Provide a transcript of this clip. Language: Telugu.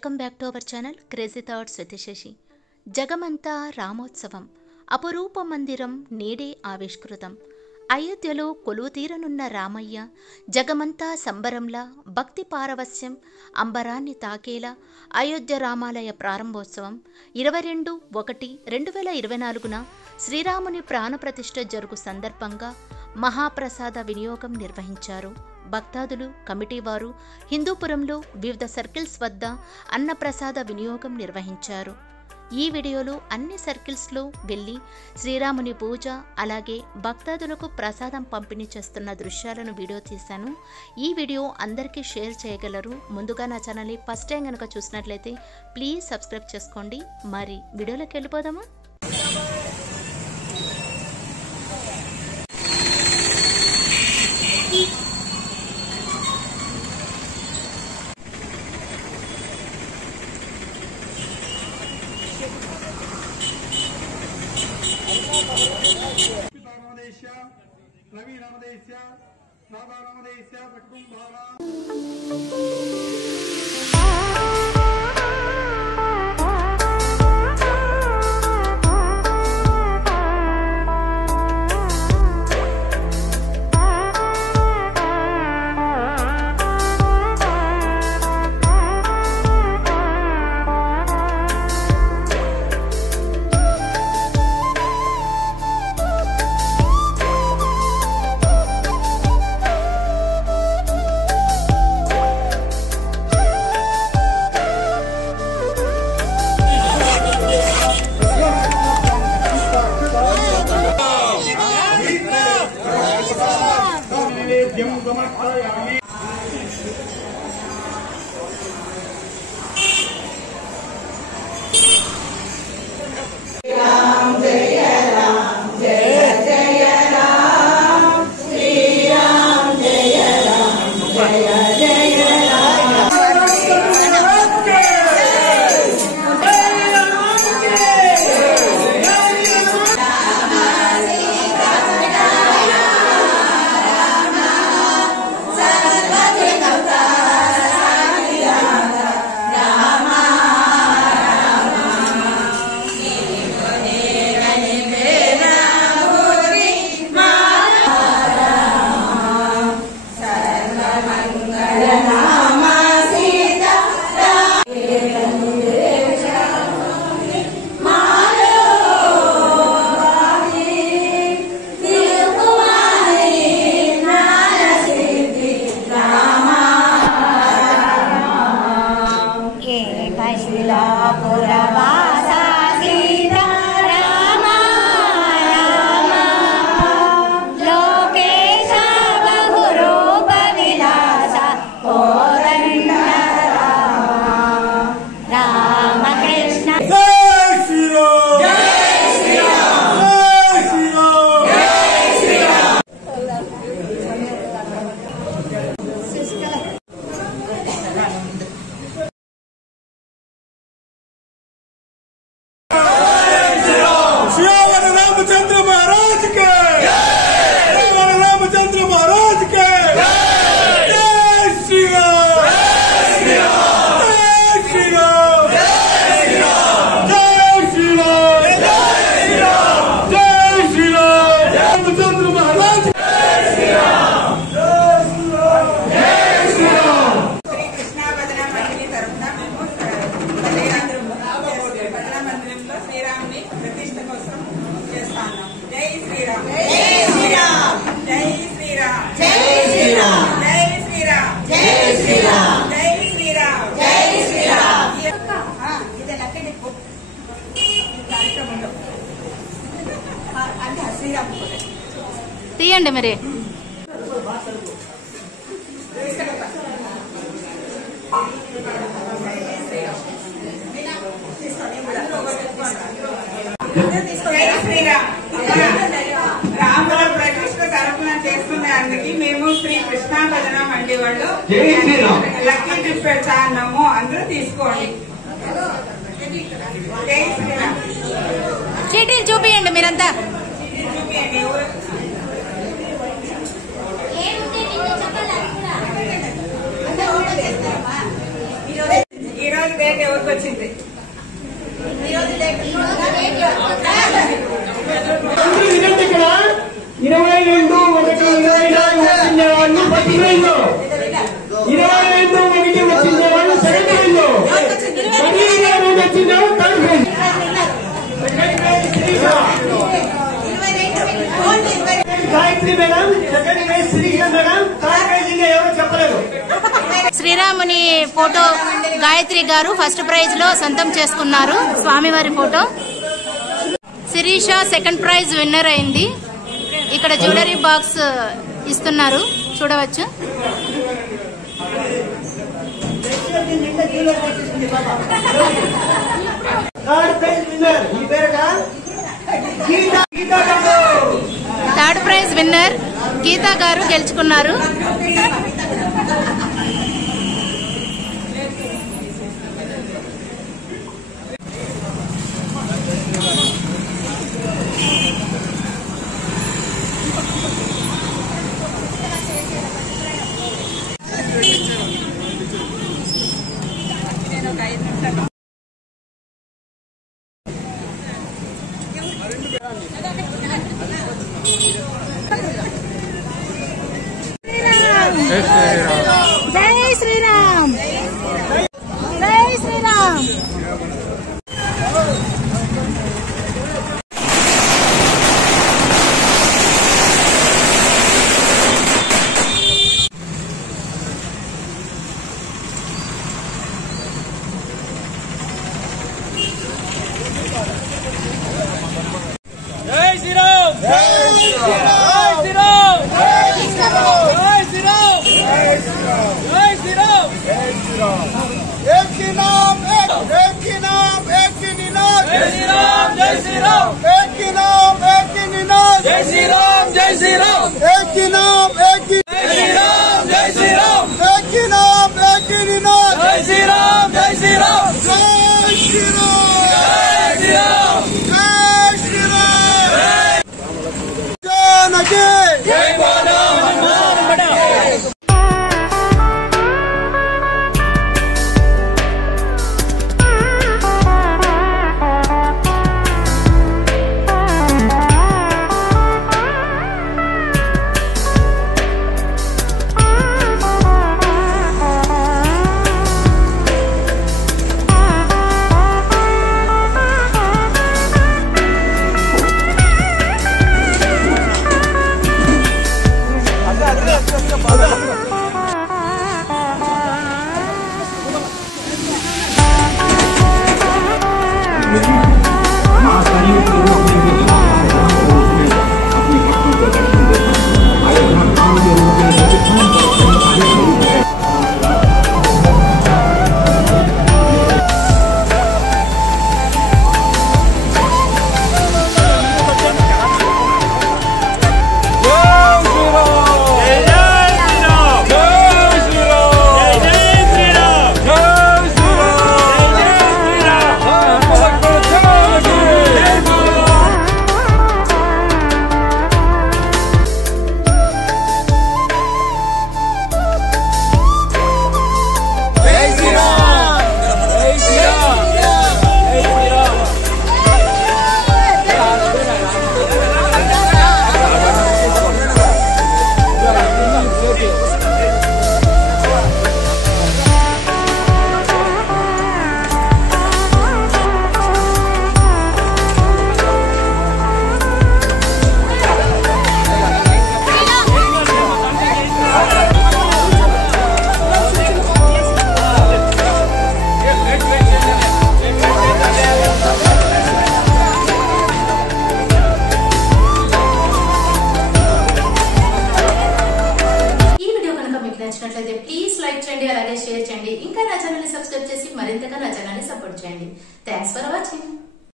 Welcome back to our channel crazy thoughts with Shashi. జగమంతా రామోత్సవం, అపురూప మందిరం నేడే ఆవిష్కృతం. అయోధ్యలో కొలువుతీరనున్న రామయ్య జగమంతా సంబరంలా, భక్తి పారవస్యం అంబరాన్ని తాకేలా అయోధ్య రామాలయ ప్రారంభోత్సవం 22/1/2024న శ్రీరాముని ప్రాణప్రతిష్ఠ జరుగు సందర్భంగా మహాప్రసాద వినియోగం నిర్వహించారు. భక్తాదులు, కమిటీ వారు హిందూపురంలో వివిధ సర్కిల్స్ వద్ద అన్నప్రసాద వినియోగం నిర్వహించారు. ఈ వీడియోలో అన్ని సర్కిల్స్లో వెళ్ళి శ్రీరాముని పూజ, అలాగే భక్తాదులకు ప్రసాదం పంపిణీ చేస్తున్న దృశ్యాలను వీడియో తీశాను. ఈ వీడియో అందరికీ షేర్ చేయగలరు. ముందుగా నా ఛానల్ని ఫస్ట్ టైం కనుక చూసినట్లయితే ప్లీజ్ సబ్స్క్రైబ్ చేసుకోండి. మరి వీడియోలోకి వెళ్ళిపోదామా? రవి రామదేశ్య రాధా రామదేశ్య కుటుంబారా తీయండి మరి. రాముల ప్రతిష్ఠ తరఫున చేసుకునేందుకు మేము శ్రీ కృష్ణా భజన మండి వాళ్ళు లక్కీ గిఫ్ట్ పెడతా అన్నాము. అందరూ తీసుకోండి. చీటీలు చూపియండి మీరంతా. ఈరోజు డేట్ వచ్చింది. ఇక్కడ 22/1/24 వచ్చిన వాళ్ళు ఫస్ట్ ప్రైజ్, 22/1 వచ్చిన వాళ్ళు సెకండ్ ప్రైజ్, 12/2 వచ్చిన third prize. Gayatri madam second prize, Srikrishna madam third prize. ఇంకా ఎవరో చెప్పలేదు. శ్రీరాముని ఫోటో గాయత్రి గారు ఫస్ట్ ప్రైజ్ లో సొంతం చేసుకున్నారు. స్వామివారి photo. Sirisha second prize winner అయింది. ఇక్కడ జ్యువెలరీ బాక్స్ ఇస్తున్నారు, చూడవచ్చు. థర్డ్ ప్రైజ్ విన్నర్ గీతా గారు గెలుచుకున్నారు. జై శ్రీరామ్, జై శ్రీరామ్. ప్లీజ్ లైక్ చేయండి, అలాగే షేర్ చేయండి. ఇంకా నా ఛానల్ ని సబ్స్క్రైబ్ చేసి మరింతగా నా ఛానల్ ని సపోర్ట్ చేయండి. Thanks for watching.